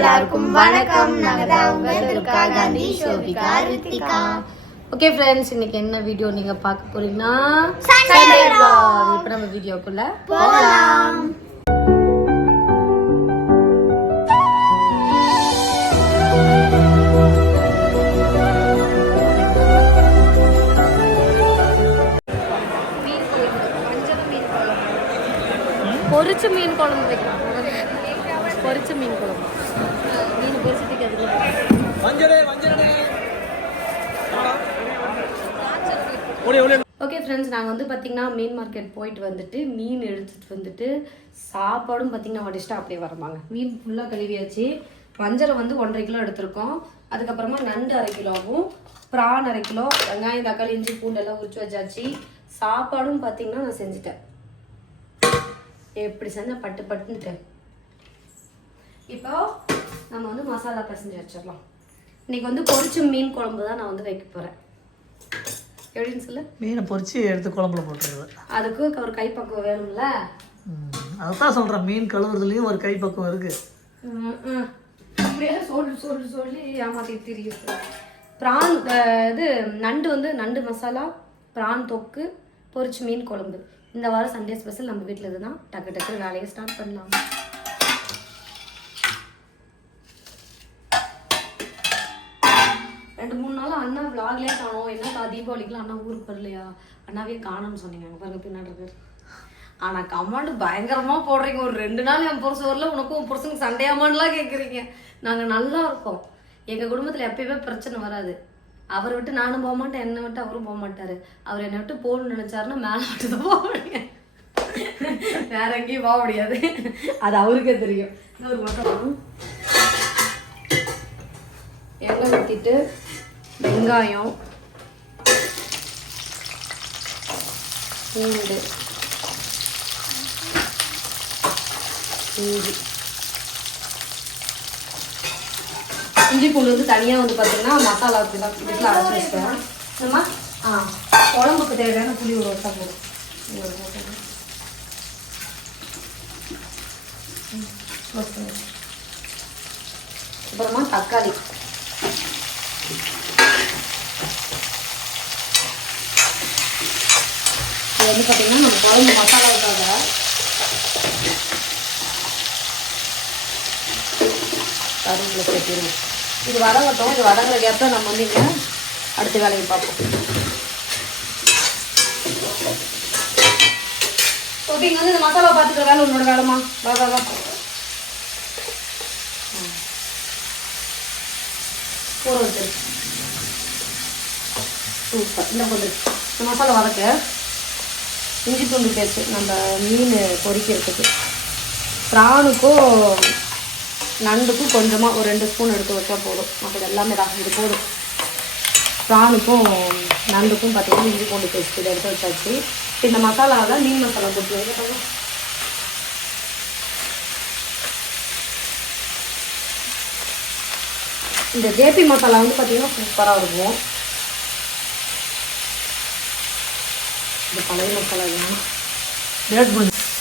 எல்லாருக்கும் வணக்கம். Okay friends இன்னைக்கு என்ன வீடியோ நீங்க பார்க்க போறீங்கன்னா. இப்போ நம்ம வீடியோக்குள்ள குழம்பு பொரிச்ச மீன் குழம்பு வைக்கலாம். பொரிச்ச மீன் குழம்பு. ஓகே ஃப்ரெண்ட்ஸ் நாங்கள் வந்து பார்த்தீங்கன்னா மீன் மார்க்கெட் போயிட்டு வந்துட்டு மீன் எடுத்துட்டு வந்துட்டு சாப்பாடும் பார்த்தீங்கன்னா வடிச்சிட்டு அப்படியே வரமாங்க மீன் ஃபுல்லாக கழுவியாச்சு. வஞ்சரம் வந்து ஒன்றரை கிலோ எடுத்திருக்கோம். அதுக்கப்புறமா நண்டு அரை கிலோவும் ப்ரான் அரை கிலோ வெங்காயம் தக்காளி இஞ்சி பூண்டெல்லாம் உரிச்சு வச்சாச்சு. சாப்பாடும் பார்த்தீங்கன்னா நான் செஞ்சுட்டேன். எப்படி செஞ்சேன் பட்டு பட்டுன்ட்டேன் இப்போ நம்ம வந்து மசாலா பிசைஞ்சு வச்சிடலாம். இன்னைக்கு வந்து பொரிச்ச மீன் குழம்பு தான் நான் வந்து வைக்க போகிறேன் எப்படின்னு சொல்லு. மீனை பொரிச்சு எடுத்து குழம்புல போட்டுருது அதுக்கு ஒரு கைப்பக்குவம் வேணும்ல? அதுதான் சொல்கிறேன் மீன் கழுவுறதுலேயும் ஒரு கைப்பக்கம் இருக்கு. ம்ம். இப்படியே சொல்லி சொல்லி சொல்லி ஏமாத்தி தெரியும். ப்ரான் இது நண்டு வந்து நண்டு மசாலா ப்ரான் தொக்கு பொரிச்சு மீன் குழம்பு. இந்த வாரம் சண்டே ஸ்பெஷல் நம்ம வீட்டில் இதுதான். டக்கு டக்கு வேலையை ஸ்டார்ட் பண்ணலாம். அண்ணா vlogலயே காணோம். என்னக்கா தீபாவளிக்குலாம் அண்ணா ஊருக்கு வரலையா அண்ணாவே காணோம்னு சொன்னீங்க. அங்கே பாருங்க பின்னாடி பேர் ஆனா கமாண்ட் பயங்கரமா போடுறீங்க. ஒரு ரெண்டு நாள் என் புருஷன் வரல உனக்கும் உன் புருஷனுக்கு சண்டையாமான்லாம் கேட்குறீங்க நாங்க நல்லா இருக்கோம். எங்க குடும்பத்துல எப்பயுமே பிரச்சனை வராது. அவரை விட்டு நானும் போக மாட்டேன் என்னை விட்டு அவரும் போக மாட்டாரு. அவர் என்னை விட்டு போகணும்னு நினைச்சாருன்னா மேலே விட்டு தான் போக முடியும். வேற எங்கேயும் போக முடியாது. அது அவருக்கே தெரியும். இன்னொரு மட்டும் எண்ணெய் ஊற்றிட்டு வெங்காயம் பூண்டு இஞ்சி. இஞ்சி பூண்டு வந்து தனியாக வந்து பார்த்தீங்கன்னா மசாலாவுக்கு தான் வீட்டில் அரைச்சி வச்சிட்டேன் நம்ம ஆ குழம்புக்கு தேவையான புளி ஒரு வட்டா போடும் ஒரு போட்டேன். அப்புறமா தக்காளி. இது வந்து பார்த்தீங்கன்னா நம்ம குழம்பு மசாலாவுக்காக கருவேப்பிலை சேர்த்துருவோம் இது வதங்கட்டும். இது வதங்குறதுக்கேற்ப நம்ம வந்து இங்கே அடுத்த வேலையை பார்ப்போம். ஓகே வந்து இந்த மசாலா பார்த்துக்கிற வேலை உன்னோட வேலைமா வா வா வா. ம். சூப்பர் இந்த கொஞ்சம் இந்த மசாலா வதக்க. இஞ்சி பூண்டு பேஸ்ட்டு நம்ம மீன் பொரிக்கிறதுக்கு. ப்ரானுக்கும் நண்டுக்கும் கொஞ்சமாக ஒரு ரெண்டு ஸ்பூன் எடுத்து வச்சா போதும். மற்றது எல்லாமே தான் இது போதும். ப்ரானுக்கும் நண்டுக்கும் பார்த்திங்கன்னா இஞ்சி பூண்டு பேஸ்ட் இதை எடுத்து வச்சாச்சு. இந்த மசாலா தான் மீன் மசாலா போட்டு இந்த ஜேபி மசாலா வந்து பார்த்திங்கன்னா சூப்பராக இருக்கும். இந்த பழைய மசாலா வேணும்.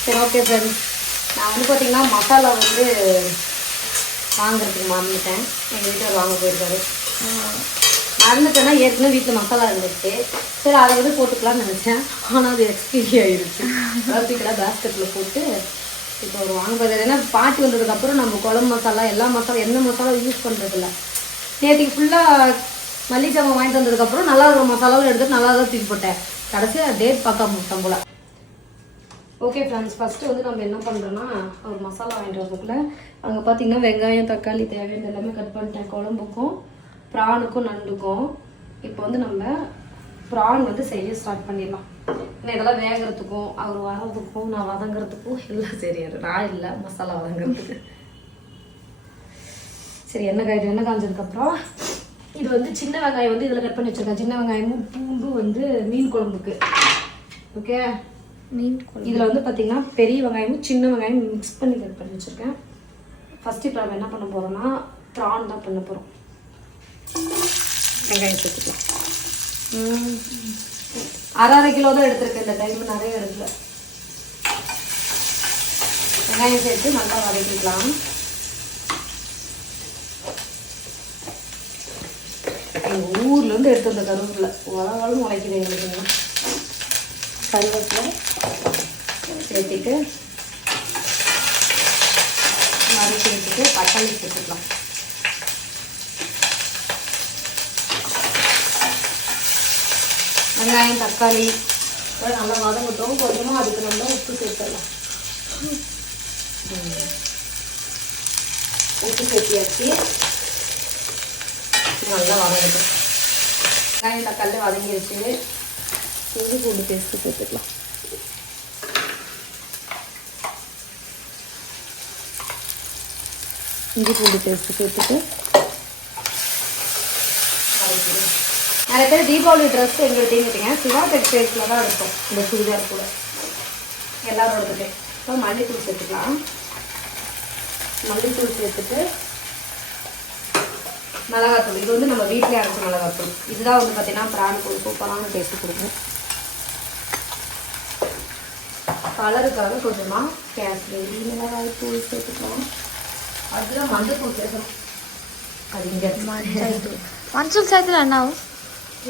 சரி ஓகே ஃப்ரெண்ட்ஸ் நான் வந்து பார்த்தீங்கன்னா மசாலா வந்து வாங்குறதுக்கு மறந்துட்டேன். எங்கள் வீட்டில் வாங்க போயிருக்காரு. மறந்துட்டேன்னா ஏற்கனவே வீட்டில் மசாலா இருந்துச்சு. சரி அதை வந்து போட்டுக்கலாம்னு நினச்சேன். ஆனால் அது எக்ஸ்பீரி ஆயிடுச்சு தூக்கில பேஸ்கெட்டில் போட்டு இப்போ ஒரு வாங்க போயிருக்காரு. ஏன்னா பாட்டி வந்ததுக்கப்புறம் நம்ம குழம்பு மசாலா எல்லா மசாலா எந்த மசாலா யூஸ் பண்ணுறதில்ல நேற்றுக்கு ஃபுல்லாக மல்லிகை சாமான் வாங்கிட்டு வந்ததுக்கப்புறம் நல்லா இருக்கிற மசாலாவும் எடுத்து நல்லா தான் தூக்கி போட்டேன் கடைசியாக டேட் பார்க்காம விட்டேன் போல. ஓகே ஃப்ரெண்ட்ஸ் ஃபஸ்ட்டு வந்து நம்ம என்ன பண்ணுறோன்னா ஒரு மசாலா வாங்கிட்டு வரதுக்குள்ள அங்கே பார்த்தீங்கன்னா வெங்காயம் தக்காளி தேவையான எல்லாமே கட் பண்ணிட்டேன். குழம்புக்கும் ப்ரானுக்கும் நண்டுக்கும். இப்போ வந்து நம்ம ப்ரான் வந்து செய்ய ஸ்டார்ட் பண்ணிடலாம். ஏன்னா இதெல்லாம் வேகிறதுக்கும் அவர் வர்றதுக்கும் நான் வதங்குறதுக்கும் எல்லாம் சரியாரு நான் இல்லை மசாலா வதங்குறதுக்கு. சரி எண்ணெய் காய்ட்டு எண்ணெய் காய்ஞ்சதுக்கப்புறம் இது வந்து சின்ன வெங்காயம் வந்து இதில் கட் பண்ணி வச்சிருக்கேன். சின்ன வெங்காயமும் பூண்டும் வந்து மீன் குழம்புக்கு. ஓகே மீன் இதில் வந்து பார்த்தீங்கன்னா பெரிய வெங்காயமும் சின்ன வெங்காயம் மிக்ஸ் பண்ணி கட் பண்ணி வச்சுருக்கேன். ஃபஸ்ட்டு இப்போ நம்ம என்ன பண்ண போகிறோம்னா ப்ரான் தான் பண்ண போகிறோம் வெங்காயம் சேர்த்துக்கலாம். அரை அரை கிலோ தான் எடுத்திருக்கேன். இந்த டைம் நிறைய எடுக்கல. வெங்காயம் சேர்த்து நல்லா வதக்கிக்கலாம். ஊர்லேருந்து எடுத்து வந்த கருவேப்பிலை உலகம் உழைக்குது எங்களுக்கு இன்னும். கருவேப்பிலை சேர்த்திட்டு வதக்கி வச்சுட்டு தக்காளி சேர்த்துக்கலாம் வெங்காயம் தக்காளி நல்லா வதங்கட்டும். கொஞ்சமாக அதுக்கு நம்ம உப்பு சேர்த்துடலாம். உப்பு சேர்த்தியாச்சு. நல்லா வதங்கட்டும். வெங்காயம் தக்காளி வதங்கிருச்சு. இஞ்சி பூண்டு பேஸ்ட்டு சேர்த்துக்கலாம் இஞ்சி பூண்டு பேஸ்ட்டு சேர்த்துட்டு நிறைய பேர் தீபாவளி ட்ரெஸ் எங்கே எடுத்தீங்க சிவா டெக்ஸ்டைல்ஸில் தான் இருக்கும். இந்த சுடிதார் கூட. எல்லாரோட எடுத்துட்டு இப்போ மல்லித்தூள் சேர்த்துக்கலாம். மல்லித்தூள் சேர்த்துட்டு மிளகாத்தூள். இது வந்து நம்ம வீட்டிலே அரைச்ச மிளகாத்தூள். இதுதான் வந்து பார்த்தீங்கன்னா பிராணுக்கு ஒரு சூப்பரான டேஸ்ட் கொடுக்கும். கலருக்காக கொஞ்சமாக காஷ்மீரி மிளகாய் தூள் சேர்த்துக்கலாம். அதில் மஞ்சள் தூள் சேர்க்கணும். அது இங்கே மஞ்சள் சேர்த்துல என்ன ஆகும்?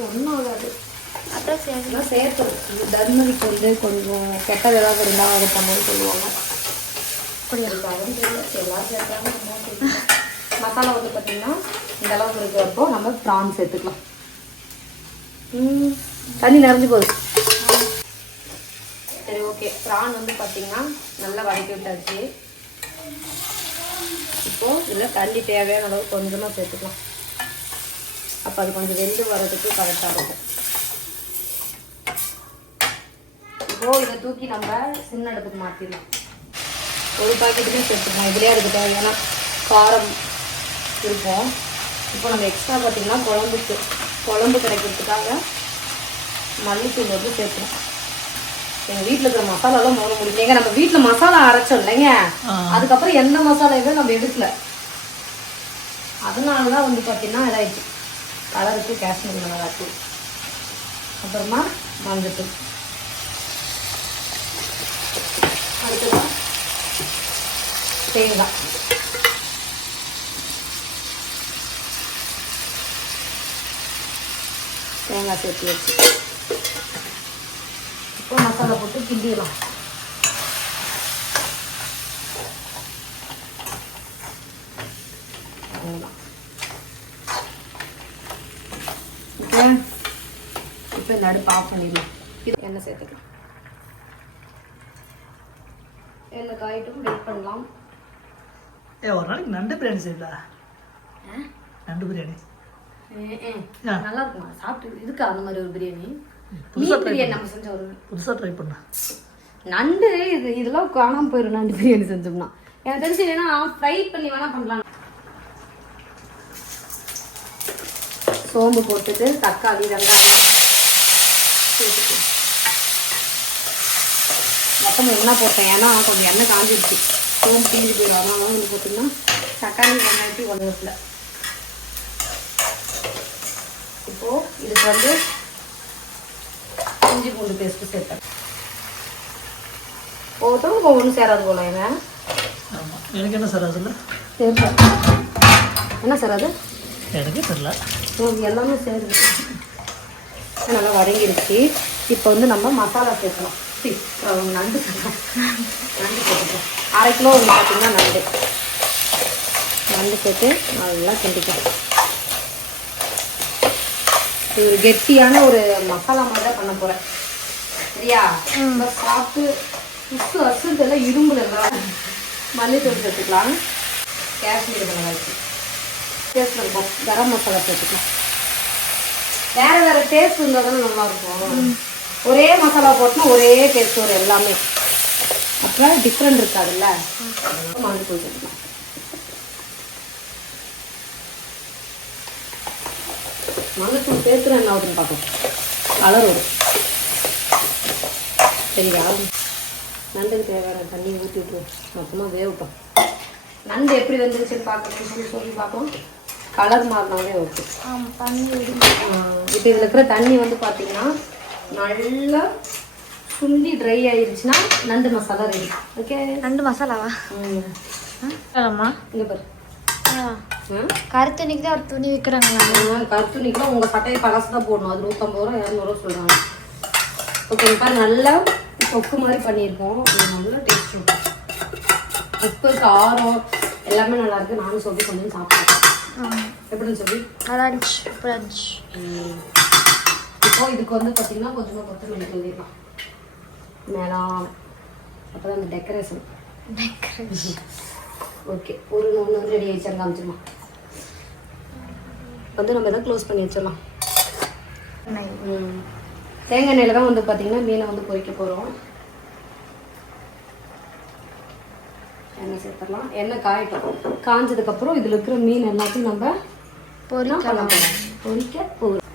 ஒன்றும் ஆகாது. அப்புறம் சரி அதெல்லாம் சேர்த்து தர்மரிக்கு வந்து கொஞ்சம் கெட்டது ஏதாவது இருந்தால் அதை பண்ணணும்னு சொல்லுவாங்க. அப்படி தெரியல. எல்லாம் சேர்த்தாங்க. மசாலா வந்து பார்த்தீங்கன்னா இந்த அளவுக்கு இருக்கிறப்போ நம்ம ப்ரான் சேர்த்துக்கலாம். தண்ணி நிறைஞ்சு போகுது. சரி ஓகே ப்ரான் வந்து பார்த்தீங்கன்னா நல்லா வதக்கி விட்டாச்சு. இப்போது இதில் தண்ணி தேவையான அளவு கொஞ்சமாக சேர்த்துக்கலாம். அப்போ அது கொஞ்சம் வெந்து வர்றதுக்கு கரெக்டாக இருக்கும். இப்போ இதை தூக்கி நம்ம சின்ன அடுப்புக்கு மாற்றிடலாம் ஒரு பாக்கெட்டுமே சேர்த்துக்கலாம். இதுலேயே இருக்கட்டும் ஏன்னா காரம் இருக்கும் இப்போ நம்ம எக்ஸ்ட்ரா பார்த்தீங்கன்னா குழம்புக்கு குழம்பு கிடைக்கிறதுக்காக மல்லித்தூள் வந்து சேர்த்துணும் எங்கள் வீட்டில் இருக்கிற மசாலாலாம் மோத முடியும் ஏங்க நம்ம வீட்டில் மசாலா அரைச்சோம் இல்லைங்க. அதுக்கப்புறம் எந்த மசாலையுமே நம்ம எடுக்கல. அதனால தான் வந்து பார்த்தீங்கன்னா இதாயிடுச்சு. கலருக்கு காஷ்மீர் மிளகாத்தூள் அப்புறமா மஞ்சத்தூள். அடுத்ததா தேங்காய். தேங்காய் சேர்த்து வச்சு. இப்போ மசாலா போட்டு கிண்டிடலாம். ஓகே. இப்போ இந்த அடுப்பு ஆஃப் பண்ணிடலாம். இது எண்ணெய் சேர்த்துக்கலாம். எண்ணெய் காயிட்டும் வெயிட் பண்ணலாம். ஏ ஒரு நாளைக்கு நண்டு பிரியாணி செய்யல? நண்டு பிரியாணி. நல்லா இருக்குமா சாப்பிட்டு இருக்கா அந்த மாதிரி ஒரு பிரியாணி? புதுசா மீன் பிரியாணி நம்ம செஞ்ச ஒரு புதுசாக ட்ரை பண்ண. நண்டு இது இதெல்லாம் காணாம போயிடும் நண்டு பிரியாணி செஞ்சோம்னா. எனக்கு தெரிஞ்சு ஃப்ரை பண்ணி வேணா பண்ணலாம். சோம்பு போட்டுட்டு தக்காளி வெங்காயம். சேர்த்துட்டு மொத்தம் ஒன்றா போட்டேன். ஏன்னா கொஞ்சம் எண்ணெய் காஞ்சிருச்சு. சோம்பு தீஞ்சு போயிடும். அதனால வந்து பார்த்தீங்கன்னா தக்காளி வெங்காயத்தையும் ஒன்று வைக்கல இப்போ இதுக்கு வந்து இஞ்சி பூண்டு பேஸ்ட்டு சேர்த்தேன் ஒவ்வொருத்தவங்க ஒவ்வொன்றும் சேராது போல என்ன எனக்கு என்ன சார் அதில் தெரியல. என்ன சார் அது எனக்கே இது எல்லாமே சேருது. நல்லா வதங்கிருச்சு. இப்போ வந்து நம்ம மசாலா சேர்க்கலாம். நண்டு நண்டு சேர்த்துக்கலாம். அரை கிலோ வந்து பார்த்தீங்கன்னா நண்டு. நண்டு சேர்த்து நல்லா கிண்டிக்கலாம். கெட்டியான ஒரு மசாலா மாதிரி தான் பண்ண போகிறேன் சரியா? நம்ம சாப்பிட்டு உப்பு அசுந்து எல்லாம் இரும்புல எல்லாம் மல்லித்தூள் சேர்த்துக்கலாம். காஷ்மீர் மிளகாய் டேஸ்ட் இருக்கும். கரம் மசாலா சேர்த்துக்கலாம். வேற வேற டேஸ்ட் இருந்தால் தானே நல்லா இருக்கும் ஒரே மசாலா போட்டோம்னா ஒரே டேஸ்ட் வரும் எல்லாமே. அப்புறம் டிஃப்ரெண்ட் இருக்காதுல்ல? மல்லித்தூள் சேர்த்துக்கலாம். மல்லித்தூள் சேர்த்துனா என்ன ஆகுதுன்னு பார்க்கலாம் கலர் வரும். சரியா நண்டுக்கு தேவையான தண்ணி ஊற்றி விட்டுருவோம் மொத்தமாக வேகட்டும். நண்டு எப்படி வந்துருச்சுன்னு பார்க்கணும் சொல்லி சொல்லி பார்க்கலாம் கலர் மாறினாவே ஓகே இப்போ இதில் இருக்கிற தண்ணி வந்து பார்த்தீங்கன்னா நல்லா சுண்டி ட்ரை ஆயிருச்சுன்னா நண்டு மசாலா ரெடி ஓகே நண்டு மசாலாவா? ம். இங்கே பாரு. கருத்துணிக்கு தான் ஒரு துணி விற்கிறாங்களா கருத்துணிக்கெல்லாம் உங்கள் சட்டையை பழசு தான் போடணும். அது நூற்றம்பது ரூபா இரநூறுவா சொல்கிறாங்க ஓகே இப்போ நல்லா தொக்கு மாதிரி பண்ணியிருக்கோம். நல்லா டேஸ்ட் இருக்கும் உப்பு காரம் எல்லாமே நல்லா இருக்கு. நானும் சொல்லி கொஞ்சம் சாப்பிட்றேன் எப்படின்னு சொல்லி? கிரன்ச் கிரன்ச் இப்போ இதுக்கு வந்து பார்த்தீங்கன்னா கொஞ்சமாக கொத்தமல்லி தூவிடலாம் மேலாம். அப்போ தான் அந்த டெக்கரேஷன் ஓகே ஒரு ஒன்று வந்து ரெடி ஆயிடுச்சாங்க காமிச்சிடலாம் வந்து நம்ம எதாவது க்ளோஸ் பண்ணி வச்சிடலாம். தேங்காய் எண்ணெயில் தான் வந்து பார்த்தீங்கன்னா மீனை வந்து பொரிக்க போகிறோம் எண்ணெய் சேர்த்துடலாம். எண்ணெய் காயட்டும். காஞ்சதுக்கப்புறம் இதில் இருக்கிற மீன் எல்லாத்தையும் நம்ம என்ன பண்ண போகிறோம்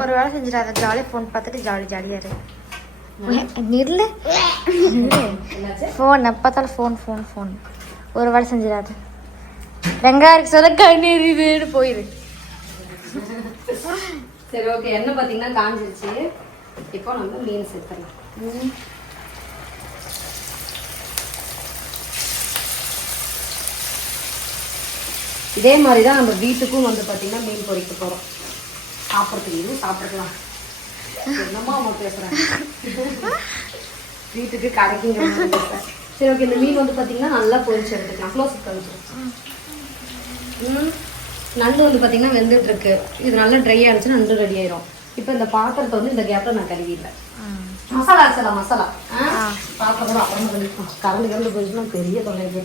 ஒரு வேலை செஞ்சிடாத. ஜாலியாக ஃபோன் பார்த்துட்டு ஜாலி ஜாலியாக இரு. நில்லு. ஃபோன் பார்த்தாலும் ஃபோன் ஃபோன் ஃபோன் ஒரு வேலை செஞ்சிடாத. வெங்காயம் சொல்ல கண்ணீர் போயிரு. சரி ஓகே எண்ணெய் பார்த்தீங்கன்னா காஞ்சிருச்சு. இப்போ நம்ம மீன் சேர்த்துடலாம் இதே மாதிரி தான் நம்ம வீட்டுக்கும் வந்து பார்த்தீங்கன்னா மீன் பொரிக்க போகிறோம் சாப்பிட்றதுக்கு இதுவும் சாப்பிட்டுக்கலாம் என்னமா அம்மா பேசுகிறேன் வீட்டுக்கு கடைக்குங்கிற. சரி ஓகே இந்த மீன் வந்து பார்த்தீங்கன்னா நல்லா பொரிச்சு எடுத்துக்கலாம். க்ளோஸ் பண்ணிச்சிடும் ம். நண்டு வந்து பார்த்தீங்கன்னா வெந்துட்டு இருக்கு இது நல்லா ட்ரை ஆனிச்சுன்னா நண்டு ரெடி ஆயிரும். இப்போ இந்த பாத்திரத்தை வந்து இந்த கேப்பில் நான் கழுவிடுறேன். மசாலா அரைச்சலாம் மசாலா. பாத்திரம் அப்புறமா கழுவிப்போம் கரண்டு கரண்டு போயிடுச்சுன்னா பெரிய இது.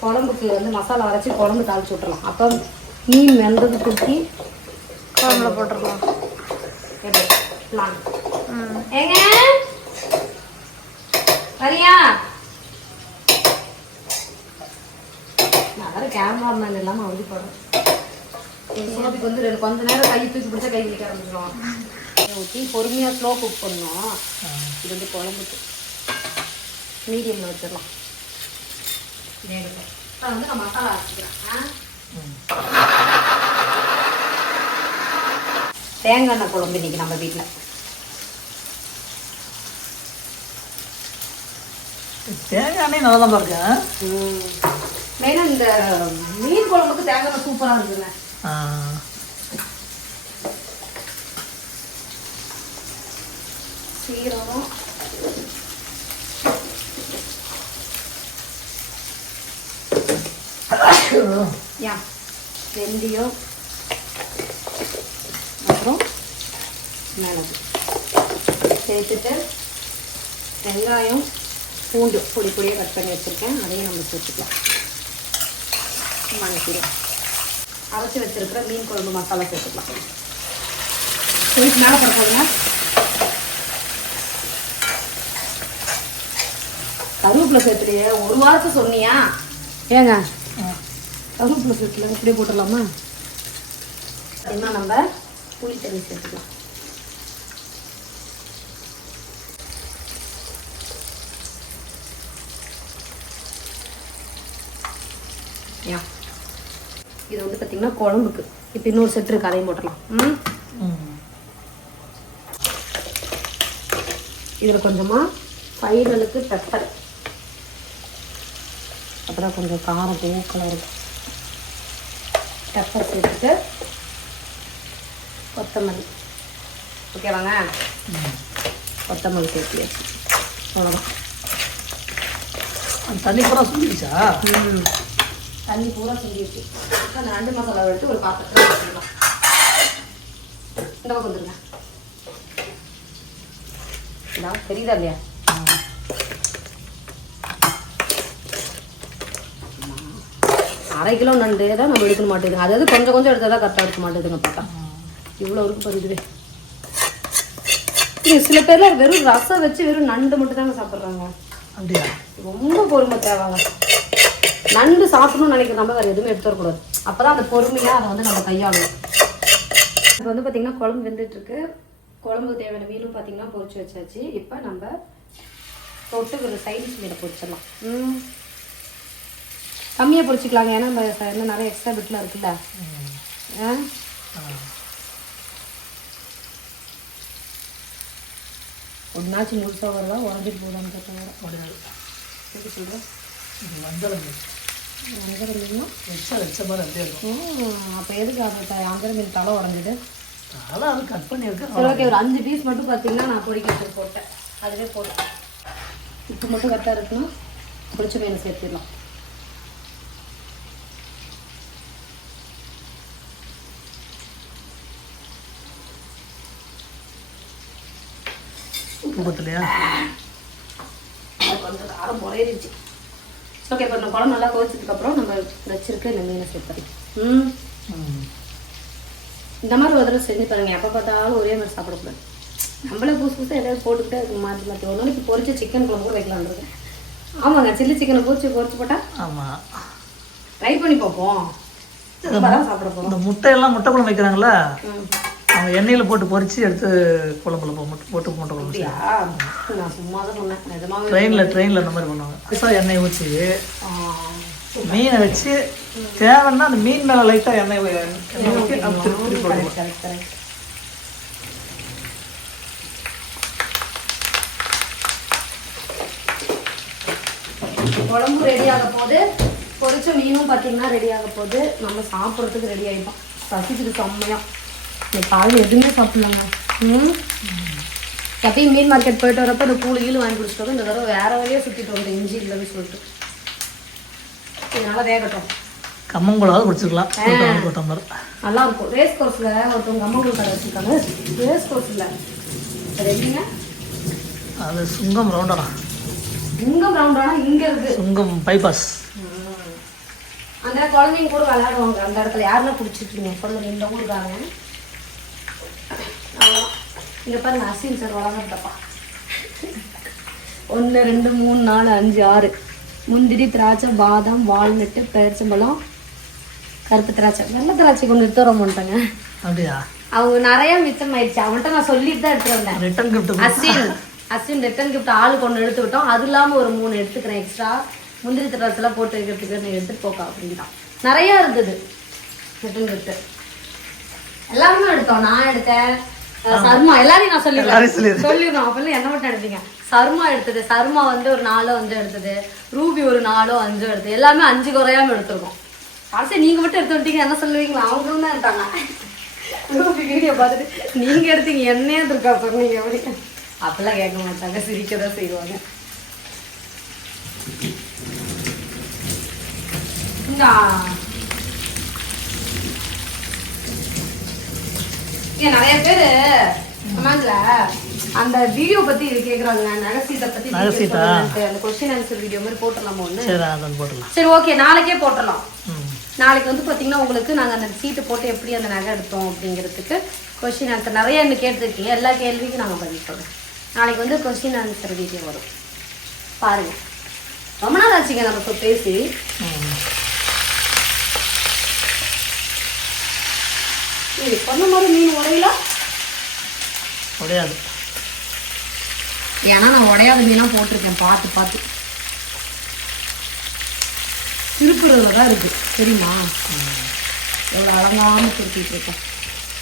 குழம்புக்கு வந்து மசாலா அரைச்சி குழம்பு தாளிச்சு விட்டுறலாம். அப்போ மீன் வெந்தது குத்தி குழம்புல போட்டுடலாம் எப்படி. ஏங்க? வரியா? வேற கேமராமேன் இல்லாமல் அவதி போடுறேன் சோபிக்கு வந்து ரெண்டு கொஞ்ச நேரம் கை தூக்கி பிடிச்சா கை வைக்க ஆரம்பிச்சிடும் ஊற்றி பொறுமையாக ஸ்லோ குக் பண்ணோம் இது வந்து குழம்புக்கு. மீடியமில் வச்சிடலாம். இப்போ வந்து நான் மசாலா அரைச்சிக்கிறேன். ஆ? தேங்காய் எண்ணெய் குழம்பு இன்னைக்கு நம்ம வீட்டில் தேங்காய் எண்ணெய் நல்லா தான் இருக்கேன் மெயினாக இந்த மீன் குழம்புக்கு தேங்காய் சூப்பராக இருக்குங்க சீரகம். யா வெந்தயம். அப்புறம் மிளகு. சேர்த்துட்டு வெங்காயம் பூண்டு பொடி பொடியாக கட் பண்ணி வச்சுருக்கேன். அதையும் நம்ம சேர்த்துக்கலாம். மணக்கிறோம் அரைச்சி வச்சிருக்கிற மீன் குழம்பு மசாலா சேர்த்துக்கலாம். கொஞ்சம் மேலே படுத்தாங்க கருவேப்பிலை சேர்த்துலையே ஒரு வாரத்தை சொன்னியா? ஏங்க? கருவேப்பிலை சேர்த்துல இப்படியே போட்டுடலாமா? என்ன நம்ம புளி தண்ணி சேர்த்துக்கலாம். யா. இது வந்து பார்த்தீங்கன்னா குழம்புக்கு. இப்போ இன்னொரு செட் இருக்கு அதையும் போட்டுடலாம். ம்? இதில் கொஞ்சமாக ஃபைனலுக்கு பெப்பர் அப்புறம் கொஞ்சம் காரம் தூக்கலாக இருக்கும் பெப்பர் சேர்த்துட்டு கொத்தமல்லி. ஓகேவாங்க கொத்தமல்லி சேர்த்து வச்சு. அவ்வளோதான் அந்த தண்ணி பூரா சுண்டிச்சா ம். தண்ணி பூரா செஞ்சிருச்சு அந்த நண்டு மசாலா எடுத்து ஒரு பாத்திரத்தில் வச்சுக்கலாம் இந்த பக்கம் வந்துருங்க. தெரியுதா இல்லையா? அரை கிலோ நண்டு தான் நம்ம எடுக்க மாட்டேங்குது. அதாவது கொஞ்சம் கொஞ்சம் எடுத்தால் தான் கரெக்டாக எடுக்க மாட்டேங்குதுங்க பார்த்தா. இவ்வளோ இருக்கு இது சில பேர்லாம் வெறும் ரசம் வச்சு வெறும் நண்டு மட்டும் தாங்க சாப்பிட்றாங்க. அப்படியா? ரொம்ப பொறுமை தேவைங்க. நண்டு சாப்பிடணும்னு நினைக்கிற நம்ம வேறு எதுவுமே எடுத்து வரக்கூடாது. அப்போ தான் அந்த பொறுமையாக அதை வந்து நம்ம கையாளணும். இப்போ வந்து பார்த்திங்கன்னா குழம்பு வெந்துட்டு இருக்கு குழம்புக்கு தேவையான மீனும் பார்த்திங்கன்னா பொரிச்சு வச்சாச்சு. இப்போ நம்ம தொட்டு ஒரு சைடிஷ் மீனை பொரிச்சிடலாம். ம். கம்மியாக பொரிச்சிக்கலாங்க. ஏன்னா நம்ம இன்னும் நிறைய எக்ஸ்ட்ரா பிட்லாம் இருக்குல்ல. ஆ? ஒரு நாச்சு முழுசாக வரலாம் உடஞ்சிட்டு போதான்னு கேட்டாங்க அப்படியா எப்படி சொல்கிறேன் இது மஞ்சள் மீன் அஞ்சரை மீனா வச்சா வச்ச மாதிரி அப்படியே இருக்கும். அப்போ எதுக்கு அந்த மீன் தலை உடஞ்சது அதெல்லாம் அது கட் பண்ணியிருக்கேன் சரி ஓகே ஒரு அஞ்சு பீஸ் மட்டும் பார்த்தீங்கன்னா நான் பொடிக்க போட்டேன். அதுவே போட்டேன் இப்போ மட்டும் கரெக்டாக இருக்குன்னா பொரிச்ச மீன் சேர்த்துடலாம். உப்பு பத்தலையா? அது கொஞ்சம் காரம் முறையிருச்சு ஓகே இப்போ இந்த குழம்பு நல்லா கொதிச்சதுக்கப்புறம் நம்ம வச்சிருக்க இந்த மீனை சேர்த்துறோம் இந்த மாதிரி ஒரு தடவை செஞ்சு பாருங்க. எப்போ பார்த்தாலும் ஒரே மாதிரி சாப்பிடக்கூடாது. நம்மளே புதுசு புதுசாக எதாவது போட்டுக்கிட்டே இருக்கு மாற்றி மாற்றி ஒரு நாளைக்கு பொரிச்ச சிக்கன் குழம்பு கூட வைக்கலாம்னு இருக்கேன். ஆமாங்க சில்லி சிக்கனை பொரிச்சு பொரிச்சு போட்டால் ஆமாம் ட்ரை பண்ணி பார்ப்போம். சாப்பிட போகிறோம் இந்த முட்டையெல்லாம் முட்டை குழம்பு வைக்கிறாங்களா? எண்ணெயில் போட்டு பொரிச்சு எடுத்து குழம்புல போ முட்டை போட்டு குழம்பு அப்படியா? நான் சும்மா தான் சொன்னேன். ட்ரெயினில் ட்ரெயினில் அந்த மாதிரி பண்ணுவாங்க. புதுசாக எண்ணெய் ஊற்றி மீனை வச்சு தேவைன்னா அந்த மீன் மேலே லைட்டாக எண்ணெய் எண்ணெய் ஊற்றி திருப்பி போடுவோம். குழம்பு ரெடி ஆக போகுது பொரிச்ச மீனும் பார்த்தீங்கன்னா ரெடி ஆக போகுது நம்ம சாப்பிட்றதுக்கு ரெடி ஆகிட்டோம் பசிக்குது செம்மையா. இன்னைக்கு காலையில் எதுவுமே சாப்பிடலாங்க. ம்? எப்பயும் மீன் மார்க்கெட் போயிட்டு வரப்போ இந்த கூழ் கீழ் வாங்கி குடிச்சிட்டு இந்த தடவை வேற வழியே சுற்றிட்டு வந்தோம் இஞ்சி இல்லைன்னு சொல்லிட்டு. இதனால வேகட்டும். கம்மங்குழாவது குடிச்சிருக்கலாம். நல்லா இருக்கும் ரேஸ் கோர்ஸில் ஒருத்தவங்க அம்மா கடை வச்சுருக்காங்க. ரேஸ் கோர்ஸ் இல்லை அது எப்படிங்க? அது சுங்கம் ரவுண்டடா இங்கே கிரவுண்டானா இங்கே இருக்கு. சுங்கம் பைபாஸ் அந்த குழந்தைங்க கூட விளையாடுவாங்க. அந்த இடத்துல யாரெல்லாம் பிடிச்சிருக்கீங்க சொல்லுங்க இந்த ஊருக்காரங்க அவ்வளோதான் இங்கே பாருங்க அசின் சார் வளர்ந்துட்டப்பா ஒன்று ரெண்டு மூணு நாலு அஞ்சு ஆறு. முந்திரி திராட்சை பாதாம் வால்நட்டு பேரிச்சம்பழம் கருப்பு திராட்சை. வெள்ளை திராட்சை கொண்டு எடுத்து வர மாட்டாங்க. அப்படியா? அவங்க நிறைய மிச்சம் ஆயிடுச்சு. அவன்கிட்ட நான் சொல்லிட்டு தான் எடுத்துட்டு வந்தேன். Return gift Ashwin Ashwin return gift ஆளுக்கு ஒன்று எடுத்து விட்டோம். அது இல்லாமல் ஒரு மூணு எடுத்துக்கிறேன் எக்ஸ்ட்ரா முந்திரி திராட்சைலாம் போட்டு வைக்கிறதுக்கு நீ எடுத்துட்டு போக்கா அப்படின்ட்டான் நிறைய இருந்தது. ரிட்டன் கிஃப்ட் எல்லாருமே எடுத்தோம். நான் எடுத்தேன். சர்மா எல்லாரையும் நான் சொல்லிடுறேன். சொல்லிடு. சொல்லிடுறோம். அப்பெல்லாம் என்ன மட்டும் எடுத்தீங்க? சர்மா எடுத்தது. சர்மா வந்து ஒரு நாலோ அஞ்சோ எடுத்தது. ரூபி ஒரு நாலோ அஞ்சோ எடுத்தது. எல்லாமே அஞ்சு குறையாம எடுத்திருக்கோம். அரசே நீங்க மட்டும் எடுத்து வந்துட்டீங்க. என்ன சொல்லுவீங்களா அவங்க தான் எடுத்தாங்க. ரூபி வீடியோ பார்த்துட்டு நீங்க எடுத்தீங்க என்னையே இருக்கா சொன்னீங்க? அப்படி. அப்பெல்லாம் கேட்க மாட்டாங்க. சிரிக்க தான் செய்வாங்க. இந்தா. நிறைய பேரு கமெண்ட்ல அந்த வீடியோ பத்தி இது கேக்குறாங்க. நகசீட்டை பத்தி. அந்த கொஸ்டின் ஆன்சர் வீடியோ மாதிரி போட்டுடலாமா ஒண்ணு? சரி அதான் போட்டுடலாம். சரி ஓகே நாளைக்கே போட்டுடலாம். நாளைக்கு வந்து பார்த்தீங்கன்னா உங்களுக்கு நாங்கள் அந்த சீட்டு போட்டு எப்படி அந்த நகை எடுத்தோம் அப்படிங்கிறதுக்கு கொஸ்டின் ஆன்சர் நிறைய என்ன கேட்டிருக்கீங்க. எல்லா கேள்விக்கும் நாங்கள் பதில் சொல்கிறோம் நாளைக்கு வந்து கொஸ்டின் ஆன்சர் வீடியோ வரும். பாருங்க. ரொம்ப நாள் ஆச்சுங்க நம்ம இப்போ பேசி. இது சொன்ன மாதிரி மீன் உடையல? முடியாது ஏன்னா நான் உடையாத மீனாக போட்டிருக்கேன். பார்த்து பார்த்து. திருப்புறதுல தான் இருக்கு. தெரியுமா? எவ்வளோ அலங்காம திருப்பிட்டு இருக்கேன்.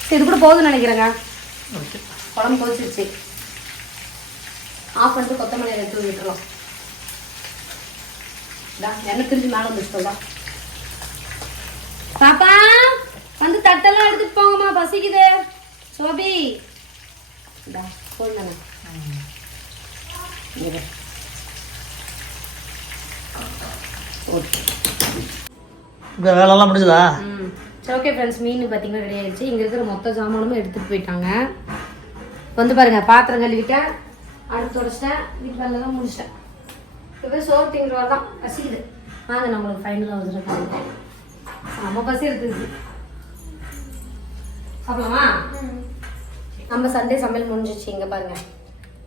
சரி, இது கூட போதும்னு நினைக்கிறேங்க. ஓகே. குழம்பு கொதிச்சிருச்சு ஆஃப் பண்ணிட்டு கொத்தமல்லி எடுத்து விட்டுறலாம் எண்ணெய் பிரிஞ்சு மேலே வந்துச்சுட்டோம்டா பாப்பா தட்டெல்லாம் எடுத்துட்டு போங்கம்மா பசிக்குது. சோபி. தானே. ஓகே. இப்போ வேலைலாம் முடிஞ்சதா? ஓகே ஃப்ரெண்ட்ஸ் மீன் பார்த்தீங்கன்னா ரெடி ஆயிடுச்சு. இங்கே இருக்கிற மொத்த சாமானுமே எடுத்துகிட்டு போயிட்டாங்க. வந்து பாருங்க பாத்திரம் கழுவிட்டேன். அடுத்து தொடச்சிட்டேன். வீட்டு வேலைலாம் முடிச்சிட்டேன். இப்போ சோறு திங்கிற தான் பசிக்குது. வாங்க நான் உங்களுக்கு ஃபைனலாக வந்துருக்கேன் நம்ம பசி இருக்குது சாப்பிடலாமா? நம்ம சண்டே சமையல் முடிஞ்சிச்சு இங்கே பாருங்க.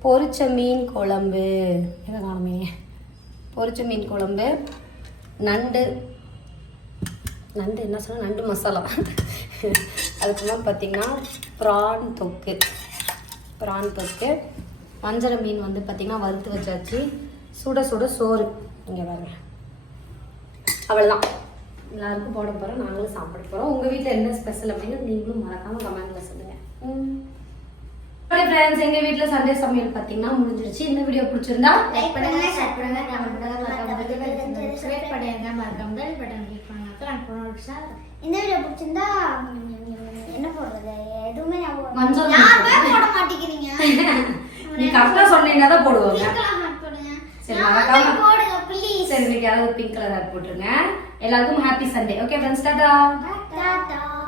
பொரிச்ச மீன் குழம்பு. எதை காணுமே பொரிச்ச மீன் குழம்பு நண்டு நண்டு என்ன சொன்னால் நண்டு மசாலா. அதுக்கப்புறம் பார்த்தீங்கன்னா ப்ரான் தொக்கு. ப்ரான் தொக்கு. வஞ்சர மீன் வந்து பார்த்திங்கன்னா வறுத்து வச்சாச்சு. சுட சுட சோறு. இங்கே பாருங்க. அவ்வளோதான் எல்லாருக்கும் போட போகிறோம் நாங்களும் சாப்பிட போகிறோம் உங்கள் வீட்டில் என்ன ஸ்பெஷல் அப்படின்னு நீங்களும் மறக்காமல் கமெண்ட்டில் சொல்லுங்கள் ஃப்ரெண்ட்ஸ் எங்கள் வீட்டில் சண்டே சமையல் பார்த்தீங்கன்னா முடிஞ்சிருச்சு. இந்த வீடியோ பிடிச்சிருந்தா லைக் பண்ணுங்க ஷேர் பண்ணுங்க கமெண்ட் பண்ணுங்க சப்ஸ்கிரைப் பண்ணுங்க. மறக்காம பெல் பட்டன் கிளிக் பண்ணுங்க. இந்த வீடியோ பிடிச்சிருந்தா என்ன போடுறது? எதுவுமே நான் போட மாட்டேங்கிறீங்க. நீ கரெக்டாக சொன்னீங்கன்னா தான் போடுவாங்க. சரி சரி இன்னைக்கு ஏதாவது பிங்க் கலர் போட்டுருங்க. எல்லாருக்கும் happy Sunday okay friends tata